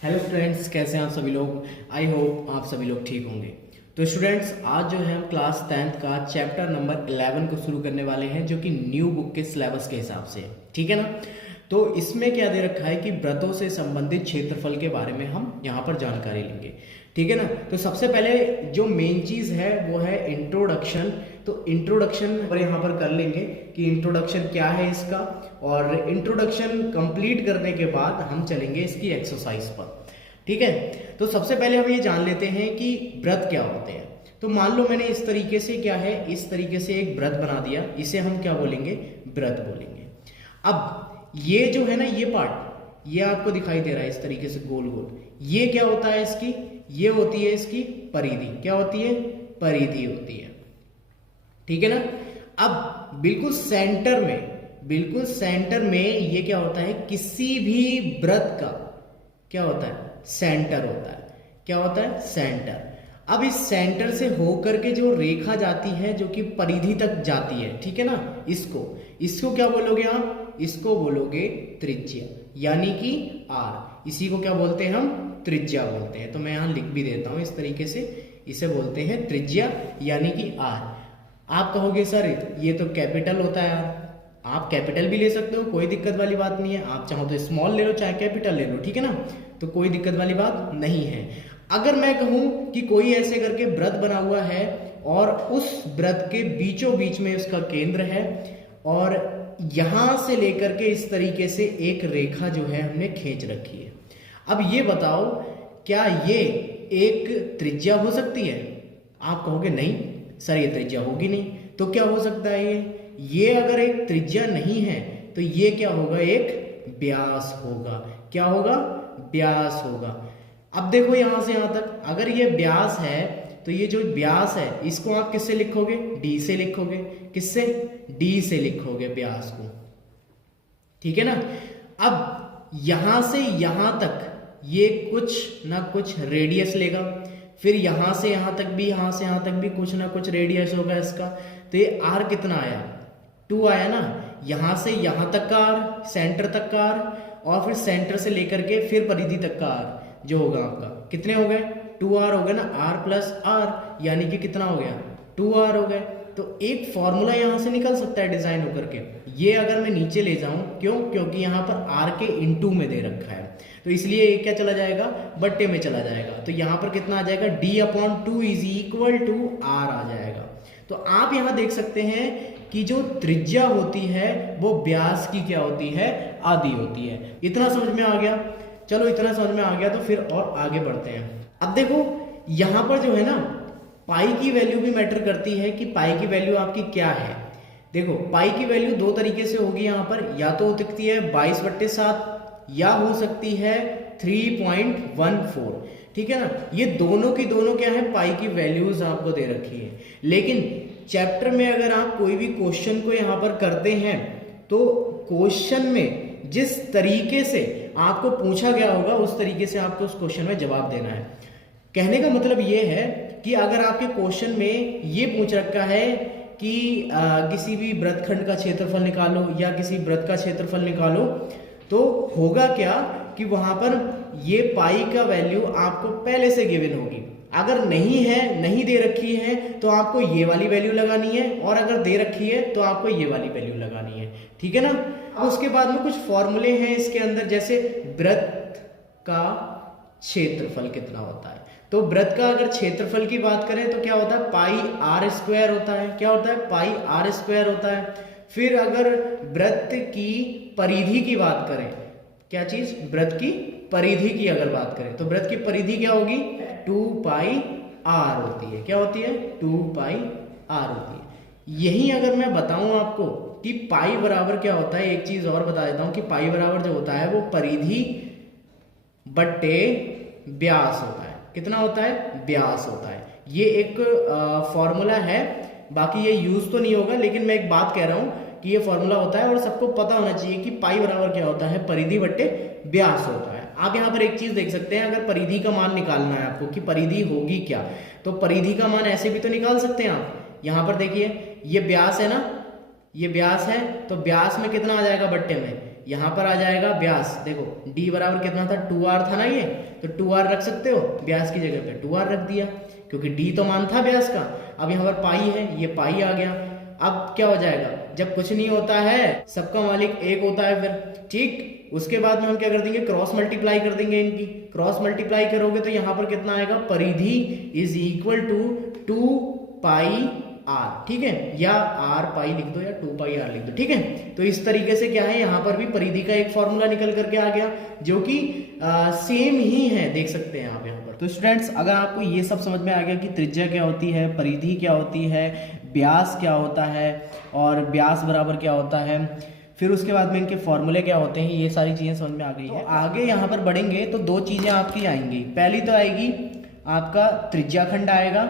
Hello students, कैसे हैं आप सभी लोग। आई होप आप सभी लोग ठीक होंगे। तो स्टूडेंट्स, आज जो है हम क्लास 10th का चैप्टर नंबर 11 को शुरू करने वाले हैं, जो कि न्यू बुक के सिलेबस के हिसाब से है। ठीक है ना। तो इसमें क्या दे रखा है कि व्रतों से संबंधित क्षेत्रफल के बारे में हम यहाँ पर जानकारी लेंगे। ठीक है ना। तो सबसे पहले जो मेन चीज़ है वो है इंट्रोडक्शन। तो इंट्रोडक्शन और यहाँ पर कर लेंगे कि इंट्रोडक्शन क्या है इसका, और इंट्रोडक्शन कंप्लीट करने के बाद हम चलेंगे इसकी एक्सरसाइज पर। ठीक है। तो सबसे पहले हम ये जान लेते हैं कि व्रत क्या होते हैं। तो मान लो मैंने इस तरीके से क्या है, इस तरीके से एक व्रत बना दिया, इसे हम क्या बोलेंगे, व्रत बोलेंगे। अब ये जो है ना, ये पार्ट ये आपको दिखाई दे रहा है इस तरीके से गोल गोल, ये क्या होता है इसकी, ये होती है इसकी परिधि। क्या होती है, परिधि होती है। ठीक है ना। अब बिल्कुल सेंटर में, बिल्कुल सेंटर में ये क्या होता है, किसी भी व्रत का क्या होता है, सेंटर होता है। क्या होता है, सेंटर। अब इस सेंटर से होकर के जो रेखा जाती है, जो कि परिधि तक जाती है, ठीक है ना, इसको इसको क्या बोलोगे आप, इसको बोलोगे त्रिज्या, यानी कि आर। इसी को क्या बोलते हैं हम, त्रिज्या बोलते हैं। तो मैं यहां लिख भी देता हूं इस तरीके से, इसे बोलते हैं त्रिज्या यानी कि आर। आप कहोगे सर ये तो कैपिटल होता है यार। आप कैपिटल भी ले सकते हो, कोई दिक्कत वाली बात नहीं है। आप चाहो तो स्मॉल ले लो, चाहे कैपिटल ले लो, ठीक है ना। तो कोई दिक्कत वाली बात नहीं है। अगर मैं कहूं कि कोई ऐसे करके व्रत बना हुआ है और उस व्रत के बीचों बीच में उसका केंद्र है, और यहां से लेकर के इस तरीके से एक रेखा जो है हमने खींच रखी है। अब ये बताओ, क्या ये एक त्रिज्या हो सकती है? आप कहोगे नहीं सर, ये त्रिज्या होगी नहीं। तो क्या हो सकता है ये अगर एक त्रिज्या नहीं है तो ये क्या होगा, एक व्यास होगा। क्या होगा, व्यास होगा। अब देखो यहां से यहां तक, अगर ये व्यास है तो ये जो व्यास है इसको आप किससे लिखोगे, डी से लिखोगे। किससे, डी से लिखोगे व्यास को। ठीक है ना। अब यहां से यहां तक ये कुछ ना कुछ रेडियस लेगा, फिर यहां से यहां तक भी, यहां से यहां तक भी कुछ ना कुछ रेडियस होगा इसका। तो ये आर कितना आया, 2 आया ना। यहां से यहां तक का आर, सेंटर तक का आर, और फिर सेंटर से लेकर के फिर परिधि तक का आर जो होगा आपका, कितने हो गए, 2r हो गए ना। r प्लस आर यानी कि कितना हो गया, 2r हो गए। तो एक फॉर्मूला यहां से निकल सकता है डिजाइन होकर के। ये अगर मैं नीचे ले जाऊं, क्यों, क्योंकि यहां पर r के इनटू में दे रखा है, तो इसलिए ये क्या चला जाएगा, बट्टे में चला जाएगा। तो यहां पर कितना आ जाएगा, d/2 is equal to r आ जाएगा। तो आप यहां देख सकते हैं कि जो त्रिज्या होती है वो व्यास की क्या होती है, आधी होती है। इतना समझ में आ गया। चलो इतना समझ में आ गया, तो फिर और आगे बढ़ते हैं। अब देखो यहां पर जो है ना, पाई की वैल्यू भी मैटर करती है कि पाई की वैल्यू आपकी क्या है। देखो पाई की वैल्यू दो तरीके से होगी यहाँ पर, या तो हो सकती है 22/7 या हो सकती है 3.14। ठीक है ना। ये दोनों की दोनों क्या है, पाई की वैल्यूज आपको दे रखी है। लेकिन चैप्टर में अगर आप कोई भी क्वेश्चन को यहाँ पर करते हैं, तो क्वेश्चन में जिस तरीके से आपको पूछा गया होगा उस तरीके से आपको उस क्वेश्चन में जवाब देना है। कहने का मतलब ये है कि अगर आपके क्वेश्चन में ये पूछ रखा है कि किसी भी वृत्तखंड का क्षेत्रफल निकालो या किसी वृत्त का क्षेत्रफल निकालो, तो होगा क्या कि वहां पर ये पाई का वैल्यू आपको पहले से गिवन होगी। अगर नहीं है, नहीं दे रखी है, तो आपको ये वाली वैल्यू लगानी है, और अगर दे रखी है तो आपको ये वाली वैल्यू लगानी है। ठीक है ना। अब उसके बाद में कुछ फॉर्मूले हैं इसके अंदर, जैसे वृत्त का क्षेत्रफल कितना होता है। तो वृत्त का अगर क्षेत्रफल की बात करें तो क्या होता है, पाई आर स्क्वायर होता है। क्या होता है, पाई आर स्क्वायर होता है। फिर अगर वृत्त की परिधि की बात करें, क्या चीज, वृत्त की परिधि की अगर बात करें, तो वृत्त की परिधि क्या होगी, 2πr होती है। क्या होती है, 2πr होती है। यही अगर मैं बताऊं आपको कि पाई बराबर क्या होता है, एक चीज और बता देता हूं कि पाई बराबर जो होता है वो परिधि बट्टे व्यास होता है। कितना होता है, व्यास होता है। ये एक फॉर्मूला है, बाकी ये यूज तो नहीं होगा, लेकिन मैं एक बात कह रहा हूं कि ये फॉर्मूला होता है और सबको पता होना चाहिए कि पाई बराबर क्या होता है, परिधि बट्टे व्यास होता है। आप यहाँ पर एक चीज देख सकते हैं, अगर परिधि का मान निकालना है आपको कि परिधि होगी क्या, तो परिधि का मान ऐसे भी तो निकाल सकते हैं आप। यहाँ पर देखिए ये व्यास है ना, ये व्यास है, तो व्यास में कितना आ जाएगा बट्टे में, यहाँ पर आ जाएगा व्यास, देखो d बराबर कितना था 2r था ना, ये तो 2r रख सकते हो, व्यास की जगह पे 2r रख दिया क्योंकि d तो मान था व्यास का। अब यहाँ पर पाई है, ये पाई आ गया। अब क्या हो जाएगा, जब कुछ नहीं होता है सबका मालिक एक होता है फिर, ठीक। उसके बाद में हम क्या कर देंगे, क्रॉस मल्टीप्लाई कर देंगे इनकी। क्रॉस मल्टीप्लाई करोगे तो यहाँ पर कितना आएगा, परिधि is equal to 2 pi r, ठीक है, या आर पाई लिख दो या 2 पाई आर लिख दो, ठीक है। तो इस तरीके से क्या है, यहाँ पर भी परिधि का एक फॉर्मूला निकल करके आ गया जो कि सेम ही है, देख सकते हैं आप यहाँ पर। तो स्टूडेंट्स अगर आपको ये सब समझ में आ गया कि त्रिज्या क्या होती है, परिधि क्या होती है, व्यास क्या होता है और व्यास बराबर क्या होता है, फिर उसके बाद में इनके फॉर्मूले क्या होते हैं, ये सारी चीज़ें समझ में आ गई है। तो आगे यहाँ पर बढ़ेंगे तो दो चीज़ें आपकी आएंगी। पहली तो आएगी आपका त्रिज्याखंड आएगा,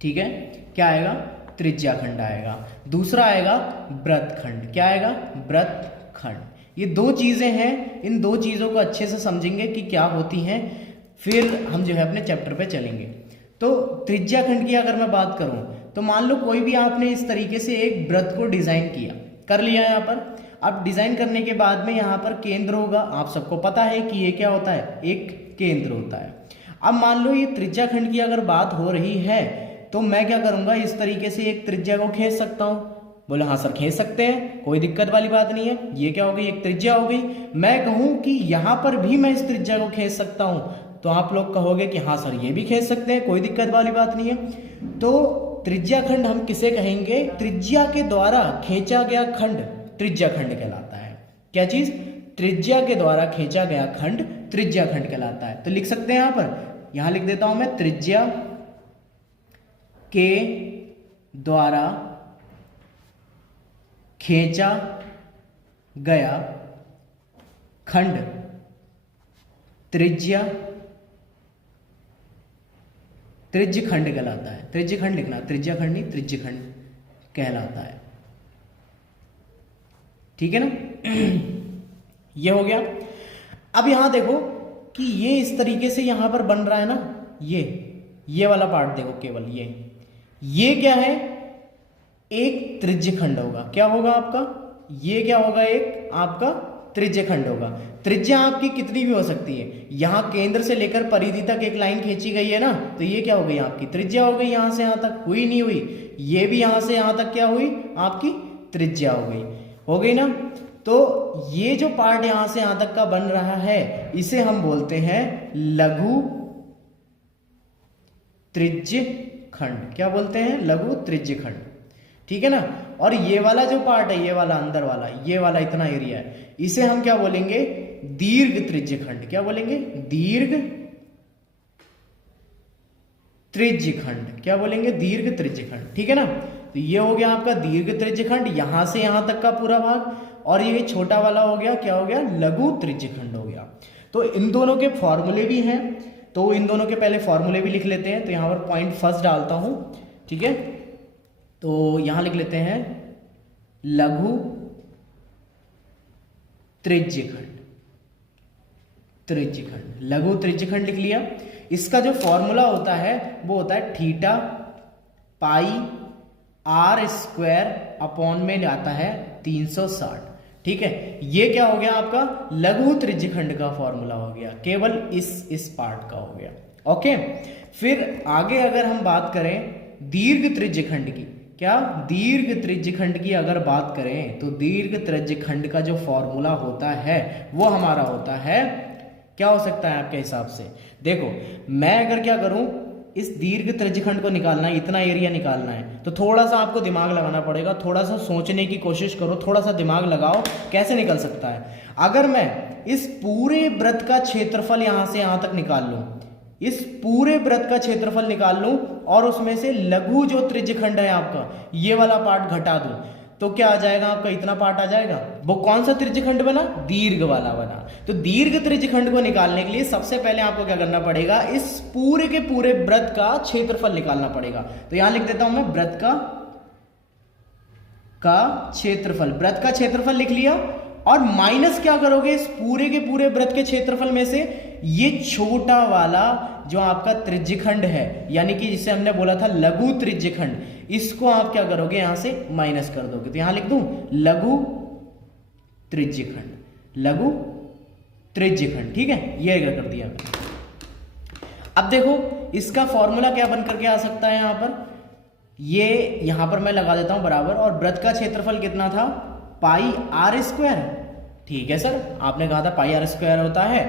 ठीक है, क्या आएगा, त्रिज्याखंड आएगा। दूसरा आएगा वृत्तखंड, क्या आएगा, वृत्तखंड। ये दो चीज़ें हैं, इन दो चीज़ों को अच्छे से समझेंगे कि क्या होती हैं, फिर हम जो है अपने चैप्टर पे चलेंगे। तो त्रिज्याखंड की अगर मैं बात करूं तो मान लो कोई भी आपने इस तरीके से एक वृत्त को डिजाइन किया, कर लिया यहाँ पर। अब डिजाइन करने के बाद में यहाँ पर केंद्र होगा, आप सबको पता है कि ये क्या होता है, एक केंद्र होता है। अब मान लो ये त्रिज्याखंड की अगर बात हो रही है तो मैं क्या करूंगा, इस तरीके से एक त्रिज्या को खींच सकता हूं। बोले हाँ सर खींच सकते हैं, कोई दिक्कत वाली बात नहीं है। ये क्या हो गई, एक त्रिज्या हो गई। मैं कहूं कि यहां पर भी मैं इस त्रिज्या को खींच सकता हूं तो आप लोग कहोगे कि हाँ सर ये भी खींच सकते हैं, कोई दिक्कत वाली बात नहीं है। तो त्रिज्याखंड हम किसे कहेंगे, त्रिज्या के द्वारा खींचा गया खंड त्रिज्याखंड कहलाता है। क्या चीज, त्रिज्या के द्वारा खींचा गया खंड त्रिज्याखंड कहलाता है। तो लिख सकते हैं यहां पर, यहां लिख देता हूं मैं, त्रिज्या के द्वारा खींचा गया खंड त्रिज्यखंड कहलाता है। त्रिज्यखंड लिखना, त्रिज्याखंड नहीं, त्रिज्यखंड कहलाता है, ठीक है ना। ये हो गया। अब यहां देखो कि ये इस तरीके से यहां पर बन रहा है ना, ये वाला पार्ट देखो, केवल ये क्या है, एक त्रिज्यखंड होगा। क्या होगा आपका, ये क्या होगा, एक आपका त्रिज्यखंड होगा। त्रिज्या आपकी कितनी भी हो सकती है, यहां केंद्र से लेकर परिधि तक एक लाइन खींची गई है ना, तो ये क्या हो गई, आपकी त्रिज्या हो गई। यहां से यहां तक हुई नहीं हुई, ये भी यहां से यहां तक क्या हुई, आपकी त्रिज्या हो गई ना। तो ये जो पार्ट यहां से यहां तक का बन रहा है इसे हम बोलते हैं लघु त्रिज्यखंड। क्या बोलते हैं, लघु त्रिज्यखंड, ठीक है ना। और ये वाला जो पार्ट है, ये वाला अंदर वाला, ये वाला इतना एरिया है, इसे हम क्या बोलेंगे, दीर्घ त्रिज्यखंड। क्या बोलेंगे, दीर्घ त्रिज्यखंड। क्या बोलेंगे, दीर्घ त्रिज्यखंड, ठीक है ना। तो ये हो गया आपका दीर्घ त्रिज्यखंड, यहां से यहां तक का पूरा भाग। और ये छोटा वाला हो गया, क्या हो गया, लघु त्रिज्यखंड हो गया। तो इन दोनों के फॉर्मूले भी हैं, तो इन दोनों के पहले फॉर्मूले भी लिख लेते हैं। तो यहां पर पॉइंट फर्स्ट डालता हूं, ठीक है। तो यहां लिख लेते हैं लघु त्रिज्यखंड, लघु त्रिज्यखंड लिख लिया। इसका जो फॉर्मूला होता है वो होता है theta pi r square upon में आता है 360, ठीक है। ये क्या हो गया आपका, लघु त्रिज्यखंड का फॉर्मूला हो गया, केवल इस पार्ट का हो गया, ओके। फिर आगे अगर हम बात करें दीर्घ त्रिज्यखंड की, क्या, दीर्घ त्रिज्यखंड की अगर बात करें तो दीर्घ त्रिज्यखंड का जो फॉर्मूला होता है वो हमारा होता है, क्या हो सकता है आपके हिसाब से, देखो मैं अगर क्या करूं, इस दीर्घ त्रिज्यखंड को निकालना है, इतना एरिया निकालना है, तो थोड़ा सा आपको दिमाग लगाना पड़ेगा, थोड़ा सा सोचने की कोशिश करो, थोड़ा सा दिमाग लगाओ, कैसे निकल सकता है। अगर मैं इस पूरे वृत्त का क्षेत्रफल यहां से यहां तक निकाल लूं, इस पूरे वृत्त का क्षेत्रफल निकाल लूं और उसमें से लघु जो त्रिज्यखंड है आपका, ये वाला पार्ट घटा दूं, तो क्या आ जाएगा आपका, इतना पार्ट आ जाएगा। वो कौन सा त्रिज्यखंड बना, दीर्घ वाला बना। तो दीर्घ त्रिज्यखंड को निकालने के लिए सबसे पहले आपको क्या करना पड़ेगा, इस पूरे के पूरे वृत्त का क्षेत्रफल निकालना पड़ेगा। तो यहां लिख देता हूं मैं वृत्त का क्षेत्रफल, वृत्त का क्षेत्रफल लिख लिया। और माइनस क्या करोगे, इस पूरे के पूरे वृत्त के क्षेत्रफल में से ये छोटा वाला जो आपका त्रिज्यखंड है, यानी कि जिसे हमने बोला था लघु त्रिज्यखंड, इसको आप क्या करोगे, यहां से माइनस कर दोगे। तो यहां लिख दूं लघु त्रिज्यखंड, लघु त्रिज्यखंड। ठीक है, ये कर दिया। अब देखो इसका फॉर्मूला क्या बन करके आ सकता है यहाँ पर, ये यहाँ पर मैं लगा देता हूं बराबर, और वृत्त का क्षेत्रफल कितना था, पाई आर स्क्वायर। ठीक है सर, आपने कहा था पाई आर स्क्वायर होता है,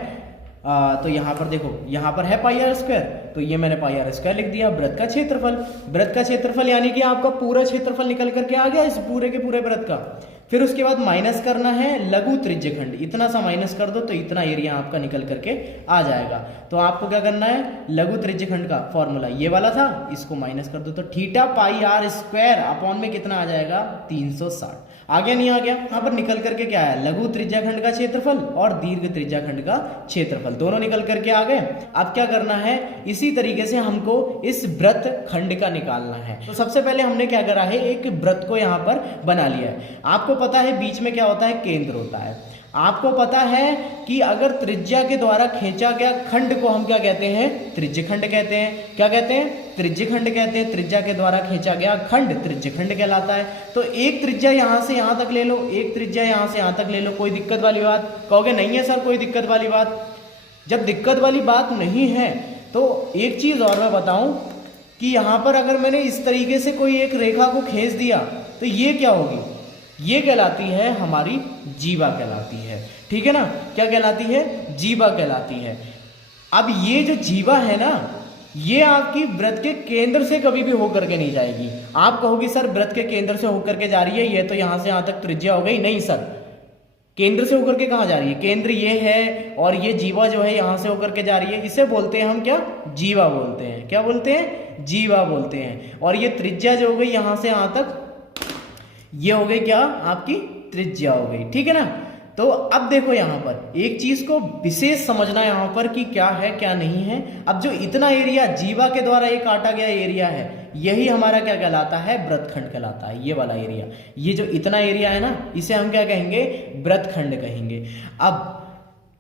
तो यहाँ पर देखो यहाँ पर है पाई आर स्क्वायर, तो ये मैंने पाई आर स्क्वायर लिख दिया। वृत्त का क्षेत्रफल, वृत्त का क्षेत्रफल यानी कि आपका पूरा क्षेत्रफल निकल करके आ गया इस पूरे के पूरे वृत्त का। फिर उसके बाद माइनस करना है लघु त्रिज्यखंड, इतना सा माइनस कर दो तो इतना एरिया आपका निकल करके आ जाएगा। तो आपको क्या करना है, लघु त्रिज्यखंड का फॉर्मूला ये वाला था, इसको माइनस कर दो तो theta pi r square upon में कितना आ जाएगा, 360। आ गया नहीं आ गया, यहाँ पर निकल करके क्या है, लघु त्रिज्याखंड का क्षेत्रफल और दीर्घ त्रिज्याखंड का क्षेत्रफल दोनों निकल करके आ गए। अब क्या करना है, इसी तरीके से हमको इस वृत्त खंड का निकालना है। तो सबसे पहले हमने क्या करा है, एक वृत्त को यहाँ पर बना लिया है। आपको पता है बीच में क्या होता है, केंद्र होता है। आपको पता है कि अगर त्रिज्या के द्वारा खींचा गया खंड को हम क्या कहते हैं, त्रिज्यखंड कहते हैं। क्या कहते हैं, त्रिज्यखंड कहते हैं। त्रिज्या के द्वारा खींचा गया खंड त्रिज्यखंड कहलाता है। तो एक त्रिज्या यहां से यहां तक ले लो, एक त्रिज्या यहां से यहां तक ले लो, कोई दिक्कत वाली बात, कहोगे नहीं है सर कोई दिक्कत वाली बात। जब दिक्कत वाली बात नहीं है तो एक चीज और मैं बताऊं कि यहां पर अगर मैंने इस तरीके से कोई एक रेखा को खींच दिया तो ये क्या होगी, ये कहलाती है हमारी जीवा कहलाती है। ठीक है ना, क्या कहलाती है, जीवा कहलाती है। अब ये जो जीवा है ना, ये आपकी वृत्त के केंद्र से कभी भी होकर के नहीं जाएगी। आप कहोगे सर वृत्त के केंद्र से होकर के जा रही है, ये तो यहां से यहां तक त्रिज्या हो गई। नहीं सर, केंद्र से होकर के कहां जा रही है, केंद्र ये है और ये जीवा जो है यहां से होकर के जा रही है। इसे बोलते हैं हम क्या, जीवा बोलते हैं। क्या बोलते हैं, जीवा बोलते हैं। और ये त्रिज्या जो हो गई यहां से यहां तक, ये हो गई क्या, आपकी त्रिज्या हो गई। ठीक है ना। तो अब देखो यहां पर एक चीज को विशेष समझना यहां पर कि क्या है क्या नहीं है। अब जो इतना एरिया जीवा के द्वारा ये काटा गया एरिया है, यही हमारा क्या कहलाता है, वृत्तखंड कहलाता है। ये वाला एरिया, ये जो इतना एरिया है ना, इसे हम क्या कहेंगे, वृत्तखंड कहेंगे। अब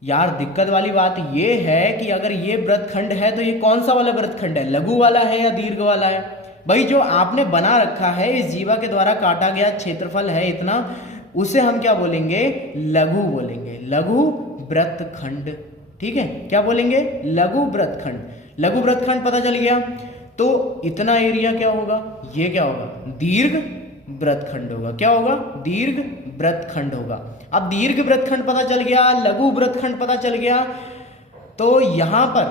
यार दिक्कत वाली बात ये है कि अगर ये वृत्तखंड है तो ये कौन सा वाला वृत्तखंड है, लघु वाला है या दीर्घ वाला है। भाई जो आपने बना रखा है, इस जीवा के द्वारा काटा गया क्षेत्रफल है इतना, उसे हम क्या बोलेंगे, लघु बोलेंगे, लघु वृत्तखंड। ठीक है, क्या बोलेंगे, लघु वृत्तखंड। लघु वृत्तखंड पता चल गया। तो इतना एरिया क्या होगा, ये क्या होगा, दीर्घ वृत्तखंड होगा। क्या होगा, दीर्घ वृत्तखंड होगा। अब दीर्घ वृत्तखंड पता चल गया, लघु वृत्तखंड पता चल गया, तो यहां पर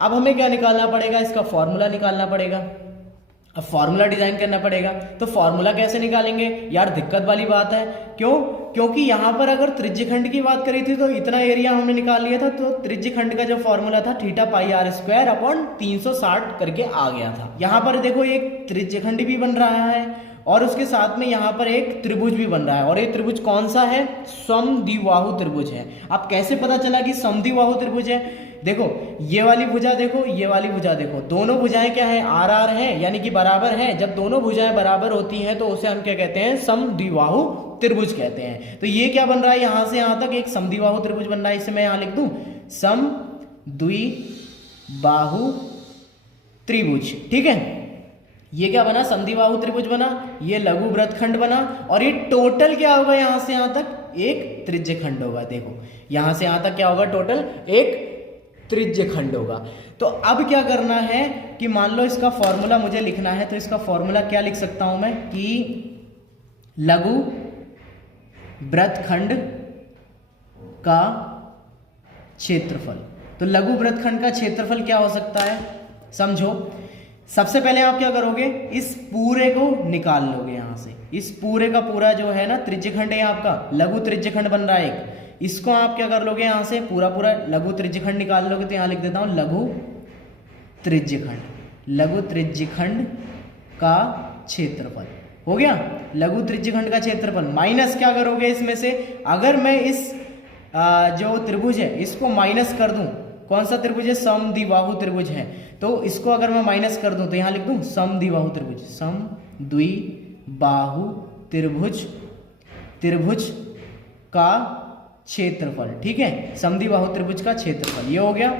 अब हमें क्या निकालना पड़ेगा, इसका फॉर्मूला निकालना पड़ेगा। अब फॉर्मूला डिजाइन करना पड़ेगा। तो फॉर्मूला कैसे निकालेंगे यार, दिक्कत वाली बात है। क्यों, क्योंकि यहां पर अगर त्रिज्यखंड की बात करी थी तो इतना एरिया हमने निकाल लिया था, तो त्रिज्यखंड का जो फॉर्मूला था theta pi r square upon 360 करके आ गया था। यहां पर देखो एक त्रिज्यखंड भी बन रहा है और उसके साथ में यहां पर एक त्रिभुज भी बन रहा है। और ये त्रिभुज कौन सा है, समद्विबाहु त्रिभुज है। अब कैसे पता चला कि समद्विबाहु त्रिभुज है, देखो ये वाली भुजा देखो, ये वाली भुजा देखो, दोनों भुजाएं क्या है, आर आर है, यानी कि बराबर है। जब दोनों भुजाएं बराबर होती हैं तो उसे हम क्या कहते हैं, समद्विबाहु त्रिभुज कहते हैं। तो ये क्या बन रहा है, यहां से यहां तक एक समद्विबाहु त्रिभुज बन रहा है। इसे मैं यहां लिख दूं, समद्विबाहु त्रिभुज। ठीक है, ये क्या बना, समद्विबाहु त्रिभुज बना, ये लघु वृत्तखंड बना, और ये टोटल क्या होगा, यहां से यहां तक एक त्रिज्यखंड होगा। देखो यहां से यहां तक क्या होगा, टोटल एक त्रिज्यखंड होगा। तो अब क्या करना है कि मान लो इसका फॉर्मूला मुझे लिखना है, तो इसका फॉर्मूला क्या लिख सकता हूं मैं, कि लघु वृत्तखंड का क्षेत्रफल। तो लघु वृत्तखंड का क्षेत्रफल क्या हो सकता है, समझो। सबसे पहले आप क्या करोगे, इस पूरे को निकाल लोगे यहां से। इस पूरे का पूरा जो है ना त्रिज्यखंड है आपका, लघु त्रिज्यखंड बन रहा है एक, इसको आप क्या कर लोगे, यहां से पूरा पूरा लघु त्रिज्यखंड निकाल लोगे। तो यहां लिख देता हूं लघु त्रिज्यखंड, लघु त्रिज्यखंड का क्षेत्रफल हो गया। लघु त्रिज्यखंड का क्षेत्रफल माइनस क्या करोगे इसमें से, अगर मैं इस जो त्रिभुज है इसको माइनस कर दूं, कौन सा त्रिभुज है, समद्विबाहु त्रिभुज है, तो इसको अगर मैं माइनस कर दूं तो यहां लिख दूं समद्विबाहु त्रिभुज, समद्विबाहु त्रिभुज, त्रिभुज का क्षेत्रफल। ठीक है, समद्विबाहु त्रिभुज का क्षेत्रफल ये हो गया।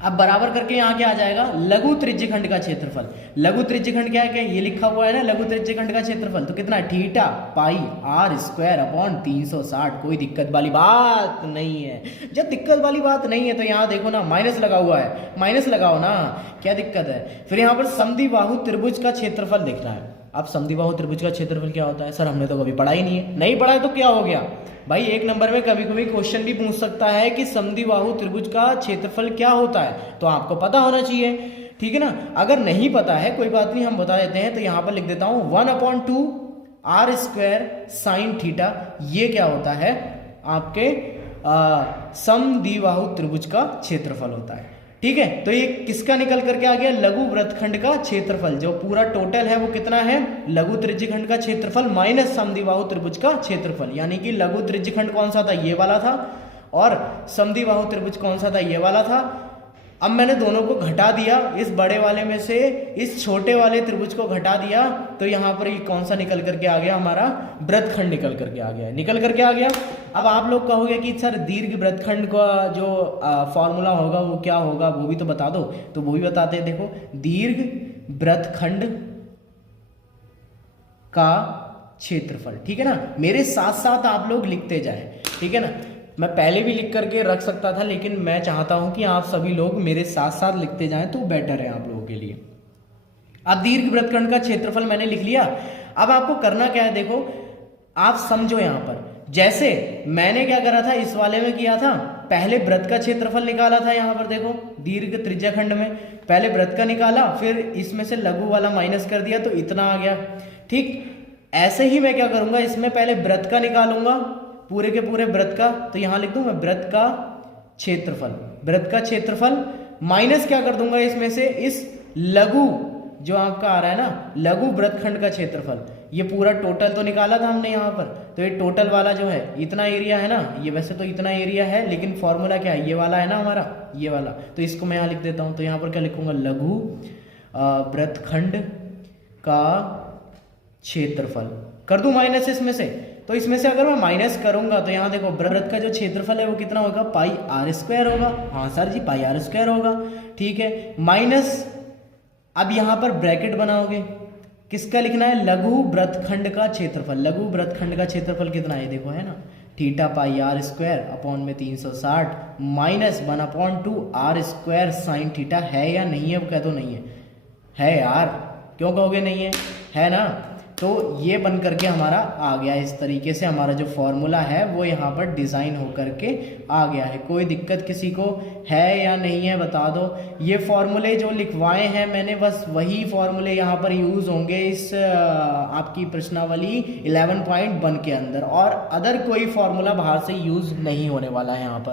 अब बराबर करके यहाँ क्या आ जाएगा, लघु त्रिज्यखंड का क्षेत्रफल। लघु त्रिज्यखंड क्या है, क्या ये लिखा हुआ है ना लघु त्रिज्यखंड का क्षेत्रफल, तो कितना है theta pi r square upon 360। कोई दिक्कत वाली बात नहीं है। जब दिक्कत वाली बात नहीं है तो यहाँ देखो ना माइनस लगा हुआ है, माइनस लगाओ ना, क्या दिक्कत है। फिर यहाँ पर समद्विबाहु त्रिभुज का क्षेत्रफल देखना है। अब समद्विबाहु त्रिभुज का क्षेत्रफल क्या होता है, सर हमने तो कभी पढ़ा ही नहीं है। नहीं पढ़ा है तो क्या हो गया भाई, एक नंबर में कभी कभी क्वेश्चन भी पूछ सकता है कि समद्विबाहु त्रिभुज का क्षेत्रफल क्या होता है, तो आपको पता होना चाहिए, ठीक है ना। अगर नहीं पता है कोई बात नहीं, हम बता देते हैं। तो यहाँ पर लिख देता हूँ 1/2 आर स्क्वायर साइन थीटा, ये क्या होता है आपके समद्विबाहु त्रिभुज का क्षेत्रफल होता है, ठीक है। तो ये किसका निकल करके आ गया, लघु वृत्तखंड का क्षेत्रफल। जो पूरा टोटल है वो कितना है, लघु त्रिज्यखंड का क्षेत्रफल माइनस समद्विबाहु त्रिभुज का क्षेत्रफल। यानी कि लघु त्रिज्यखंड कौन सा था, ये वाला था, और समद्विबाहु त्रिभुज कौन सा था, ये वाला था। अब मैंने दोनों को घटा दिया, इस बड़े वाले में से इस छोटे वाले त्रिभुज को घटा दिया, तो यहाँ पर ये कौन सा निकल करके आ गया, हमारा वृत्तखंड निकल करके आ गया, निकल करके आ गया। अब आप लोग कहोगे कि सर दीर्घ वृत्तखंड का जो फॉर्मूला होगा वो क्या होगा, वो भी तो बता दो। तो वो भी बताते हैं, देखो दीर्घ वृत्तखंड का क्षेत्रफल, ठीक है ना। मेरे साथ साथ आप लोग लिखते जाए, ठीक है ना। मैं पहले भी लिख करके रख सकता था, लेकिन मैं चाहता हूं कि आप सभी लोग मेरे साथ साथ लिखते जाएं तो बेटर है आप लोगों के लिए। अब दीर्घ वृत्तखंड का क्षेत्रफल मैंने लिख लिया। अब आपको करना क्या है, देखो आप समझो यहां पर, जैसे मैंने क्या करा था इस वाले में किया था, पहले वृत्त का क्षेत्रफल निकाला था। यहां पर देखो दीर्घ त्रिज्याखंड में पहले वृत्त का निकाला, फिर इसमें से लघु वाला माइनस कर दिया तो इतना आ गया, ठीक। ऐसे ही मैं क्या करूंगा, इसमें पहले वृत्त का निकालूंगा, पूरे के पूरे वृत्त का, तो यहां लिख दूं मैं वृत्त का क्षेत्रफल, वृत्त का क्षेत्रफल माइनस क्या कर दूंगा इसमें से, इस लघु जो आपका आ रहा है ना लघु वृत्तखंड का क्षेत्रफल। ये पूरा टोटल तो निकाला था हमने यहाँ पर, तो ये टोटल वाला जो है इतना एरिया है ना, ये वैसे तो इतना एरिया है, लेकिन फॉर्मूला क्या है, ये वाला है ना हमारा, ये वाला। तो इसको मैं यहाँ लिख देता हूँ। तो यहाँ पर क्या लिखूंगा, लघु वृत्तखंड का क्षेत्रफल कर दूं माइनस इसमें से। तो इसमें से अगर मैं माइनस करूंगा तो यहाँ देखो वृत्त का जो क्षेत्रफल है वो कितना होगा, पाई आर स्क्वायर होगा। हाँ सर जी पाई आर स्क्वायर होगा, ठीक है। माइनस अब यहाँ पर ब्रैकेट बनाओगे, किसका लिखना है, लघु वृत्तखंड का क्षेत्रफल। लघु वृत्तखंड का क्षेत्रफल कितना है, देखो है ना, theta pi r square upon में 360 minus 1/2 r square sine theta. है या नहीं है, वो कह दो नहीं है यार, क्यों कहोगे नहीं है ना। तो ये बन करके हमारा आ गया, इस तरीके से हमारा जो फॉर्मूला है वो यहाँ पर डिज़ाइन होकर के आ गया है। कोई दिक्कत किसी को है या नहीं है बता दो। ये फॉर्मूले जो लिखवाए हैं मैंने, बस वही फॉर्मूले यहाँ पर यूज़ होंगे इस आपकी प्रश्नावली 11 पॉइंट 1 के अंदर, और अदर कोई फॉर्मूला बाहर से यूज़ नहीं होने वाला है यहाँ पर।